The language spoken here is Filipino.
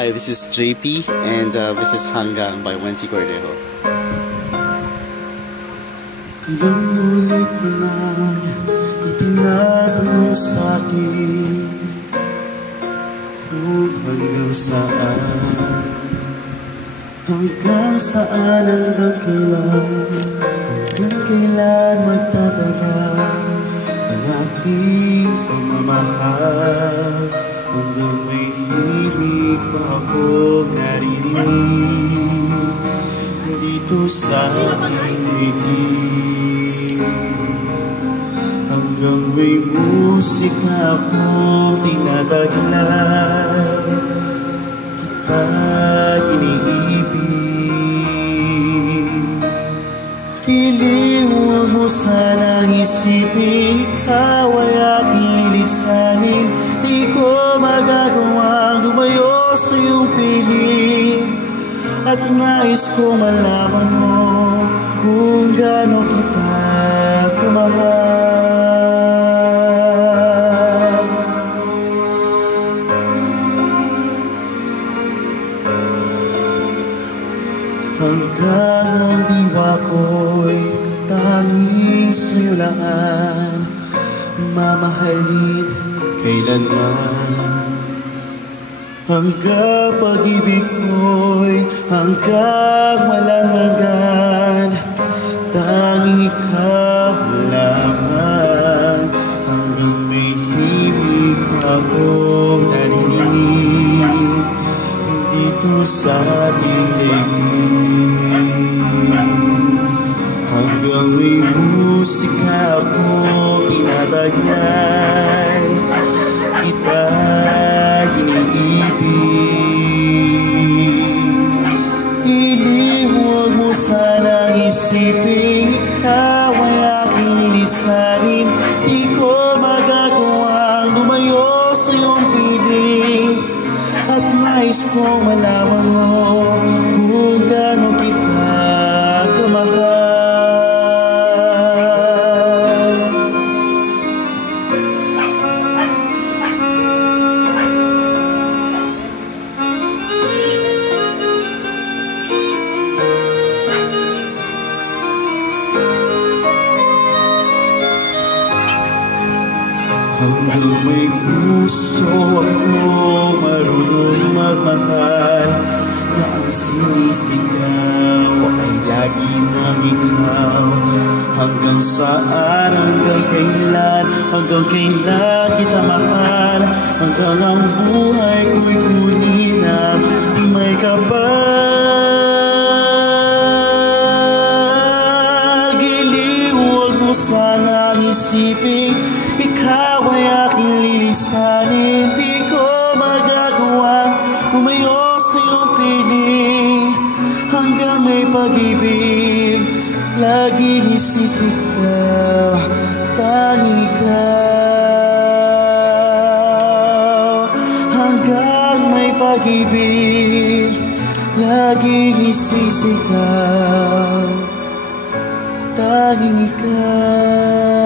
Hi, this is JP, and this is Hanggang by Wency Cordejo. Ilang ulit mo na itinatanong sa'kin kung hanggang saan hanggang kailan magtatagal ang aking pagmamahal, hanggang may himig pa akong naririnig dito sa aking daigdig, hanggang may musika akong tinataglan, kita iniibig. Huwag mo sanang isipin, ikaw ay aking lilisanin. Di ko magagawang lumayo sa iyong piling, at nais ko malaman mo kung gaano kita kamahal. Hanggang ang diwa ko'y tanging sa'yo lang mamahalin kailanman. Hanggang pag-ibig ko'y hanggang walang hanggan, tanging ikaw lamang. Hanggang may himig akong naririnig dito sa ating daigdig, hanggang may musika akong tinatagnan, kita iniibig. Huwag mo sanang isipin, ikaw ay aking lilisanin. Di ko magagawang lumayo sa iyong piling, at nais kong malaman mo kung gaano kita kamahal. Hanggang may puso ako marunong magmahal, na ang sinisigaw ay lagi ng ikaw. Hanggang saan, hanggang kailan kita mahal, hanggang ang buhay ko'y kunin na may kapal. Huwag mo sanang isipin, ikaw ay aking lilisanin. Di ko magagawa lumayo sa iyong piling, hanggang may pag-ibig laging isisigaw, tanging ikaw. Hanggang may pag-ibig laging isisigaw, tanging ikaw.